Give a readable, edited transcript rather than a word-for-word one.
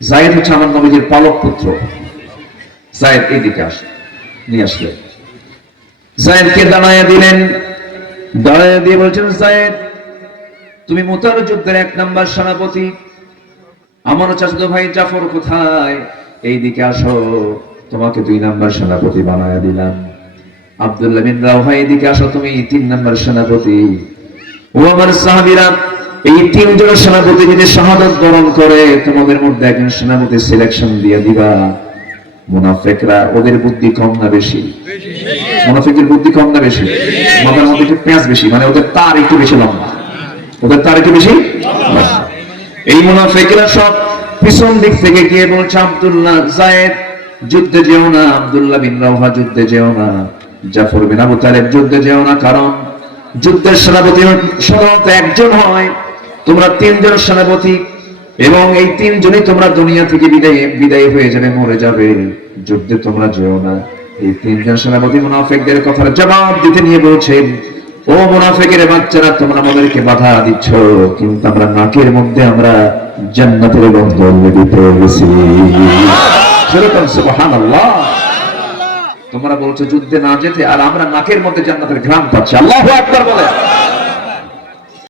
যায়েদ হচ্ছে আমার নবীজির পালক পুত্র। যায়েদ এইদিকে আসে, নিয়ে আসলেন। যায়েদকে দাঁড়ায় দিলেন, দাঁড়ায় দিয়ে বলছেন, যায়েদ তুমি মুতার যুদ্ধের 1 নাম্বার সেনাপতি, আমার চাচাতো ভাই জাফর কোথায়? এইদিকে আসো, তোমাকে 2 নাম্বার সেনাপতি বানায় দিলাম। আব্দুল্লাহ বিন রাওহা এইদিকে আসো, তুমি 3 নাম্বার সেনাপতি। ও আমার সাহাবীরা, এই 3 জনের সেনাপতি যদি শাহাদাত বরণ করে তোমাদের মধ্যে একজন সেনাপতি সিলেকশন দিয়ে দিবা। মুনাফিকরা, ওদের বুদ্ধি কম না বেশি? মুনাফিকের বুদ্ধি কম না বেশি? মাথার মধ্যে একটু পেঁয়াজ বেশি, মানে ওদের তার একটু বেশি লম্বা, ওদের তার একটু বেশি লম্বা। এই মুনাফিকরা সব পিছন দিক থেকে গিয়ে বলছে, আব্দুল্লাহ, যায়েদ যুদ্ধে যেও না, আব্দুল্লাহ বিন রাওহা যুদ্ধে যেও না, জাফর বিন আবু তালেব যুদ্ধে যেও না, কারণ যুদ্ধের সেনাপতি সাধারণত একজন হয়, তোমরা 3 জন সেনাপতি, এবং এই 3 জনই তোমরা দুনিয়া থেকে বিদায় হয়ে যাবে, মরে যাবে, যুদ্ধে তোমরা যেও না। এই 3 জন সেনাপতি মুনাফিকদের কথার জবাব দিতে নিয়ে বলছেন, ও মুনাফিকের বাচ্চারা, তোমরা আমাদেরকে বাধা দিচ্ছ, কিন্তু আমরা নাকের মধ্যে আমরা জান্নাতের গন্ধ অলরেডি পেয়ে গেছি। সেরকম সুবহানাল্লাহ। তোমরা বলছো যুদ্ধে না যেতে, আর আমরা নাকের মধ্যে জান্নাতের ঘ্রাণ পাচ্ছি। আল্লাহু আকবার বলে।